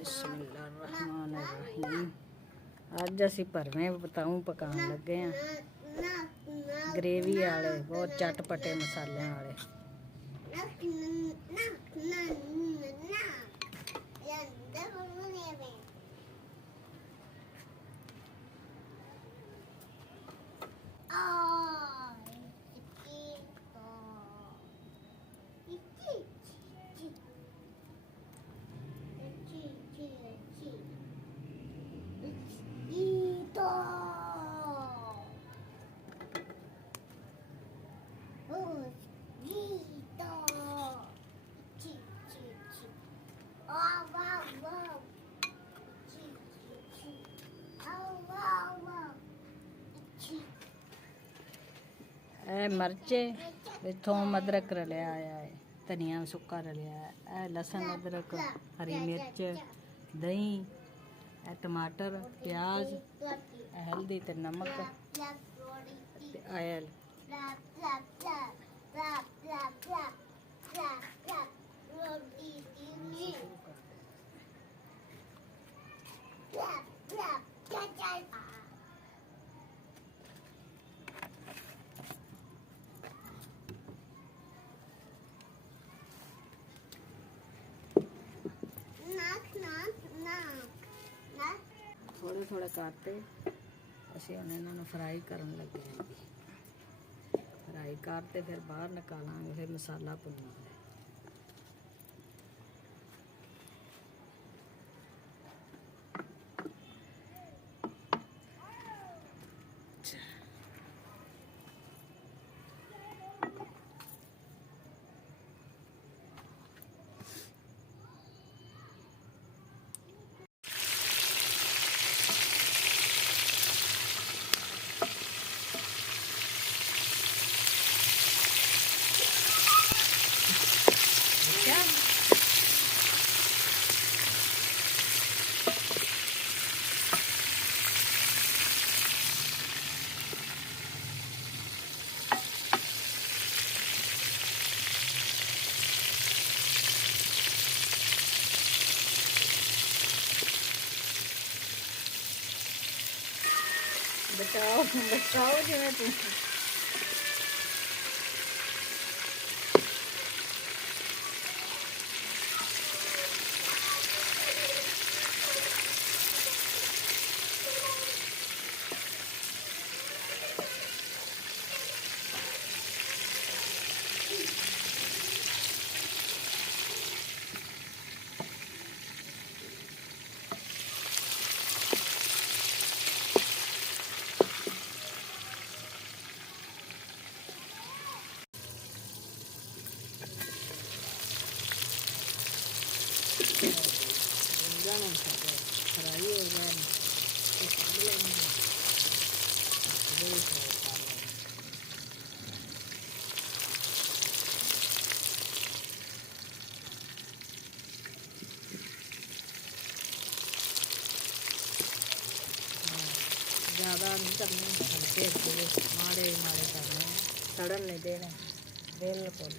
बिस्मिल्लाहिर्रहमानिर्रहीम। अज असी भरवें बताऊं पकान लगे हैं ग्रेवी वाले बहुत चटपटे मसाले वाले। मिर्चे थोम अदरक रलिया आया है, धनिया सुक्का रलिया है, लसन अदरक हरी मिर्च दही टमाटर प्याज हल्दी ते नमक आयल। थोड़े थोड़े करते असी हम इन्होंने फ्राई करन लगे हैं। फ्राई करते फिर बाहर निकालांगे, फिर मसाला भुनांगे। बचाओ बचाओ जिवें तू फ्राई हो गए ज़्यादा नहीं करने, हल्के हल्के माड़े माड़े करने, सड़न नहीं देने बिल्कुल।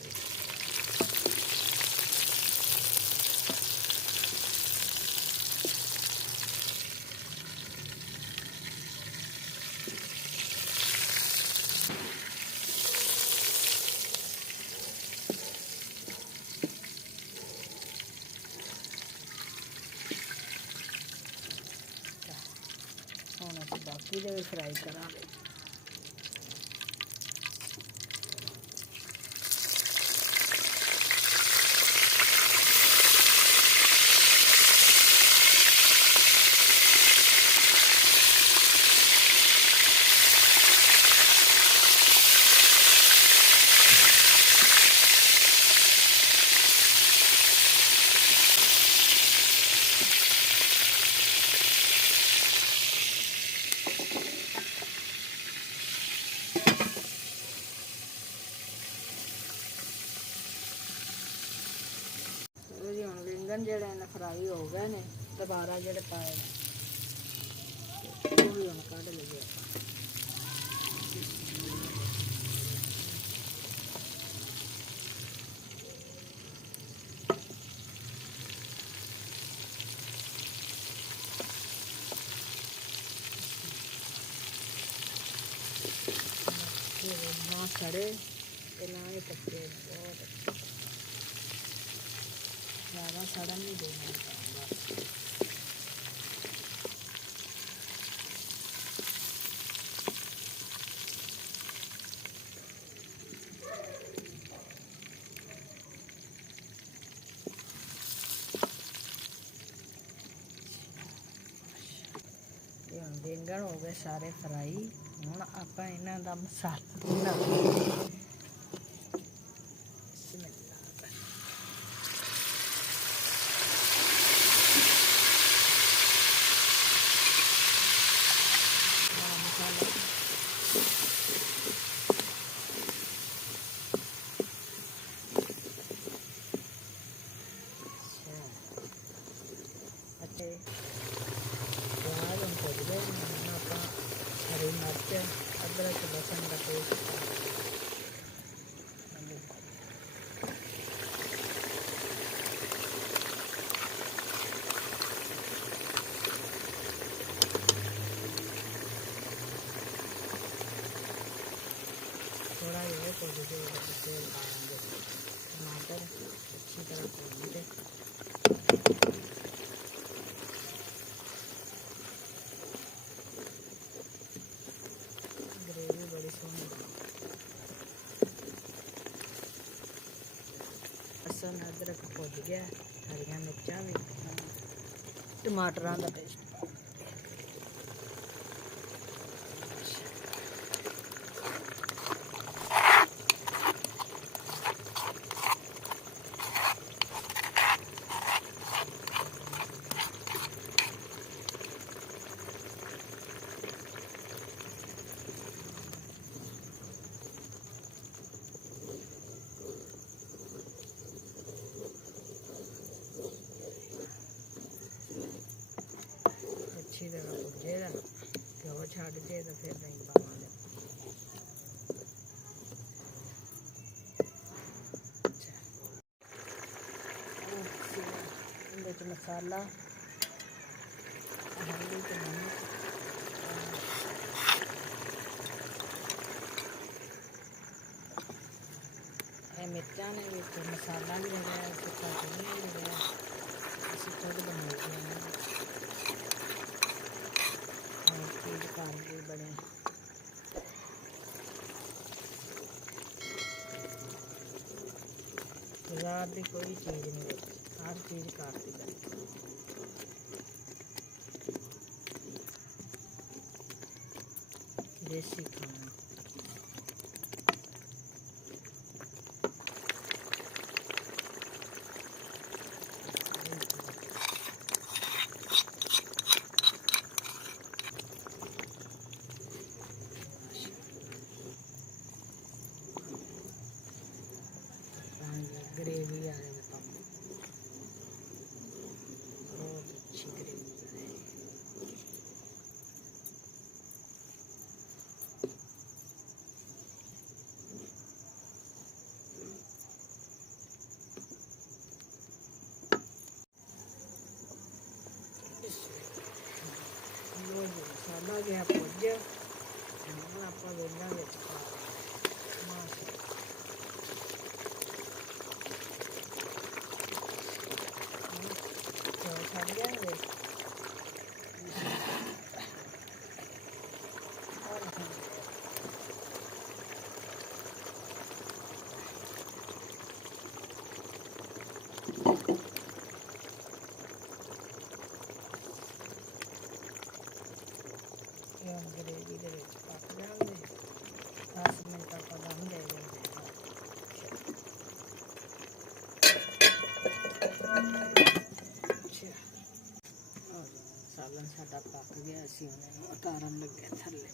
ਹੁਣ ਅਸੀਂ बाकी ਦੇ ਵੀ फ्राई करांगे। बैंगन जेडे ने फ्राई हो गए ने, दोबारा जेडे पाए वो भी हम कढ़ लीजिए। ਨਾ ਸੜੇ ਤੇ ਨਾ ਹੀ ਪੱਕੇ, ਬਹੁਤ ਜ਼ਿਆਦਾ ਸੜਨ ਨਹੀਂ ਦੇਣਾ ਬਸ। ਹੁਣ ਬੈਂਗਣ ਹੋ ਗਏ ਸਾਰੇ ਫਰਾਈ। ਹੁਣ ਆਪਾਂ ਇਹਨਾਂ ਦਾ ਮਸਾਲਾ ਬਣਾਉਂਦੇ। प्याज हम भुज गए, आप हरी मिर्च अदरक लहसुन का पेस्ट थोड़ा ये भुज के तेल पाएंगे, टमाटर अच्छी तरह भूनते। ग्रेवी बड़ी सोहनी लहसुन अदरक भुज गया, हरिया मिर्चा भी, टमाटरां दा पेस्ट अच्छी तरह भुजेगा, घ्यो छड़ के तो फिर दही पावांगे। अच्छा मसाला हल्दी ते नमक मिर्चा ने भी मसाला भी लगा, सुखा धनिया भी लगा, असं खुद बनाते हैं। चीज घर भी बने बाजार की कोई चीज़ नहीं रखी, हर चीज़ घर की बनी। देसी खाना ग्रेवी आ रही है, बहुत अच्छी ग्रेवी है। मसाला गया भुज, आप वेलेंगे छड़ देंगे। ग्रेवी के पक जाएंगे, 10 मिनट आप दम दे देंगे। सालन साडा पक गया, असीं उन्हें उतारन लगे थल्ले।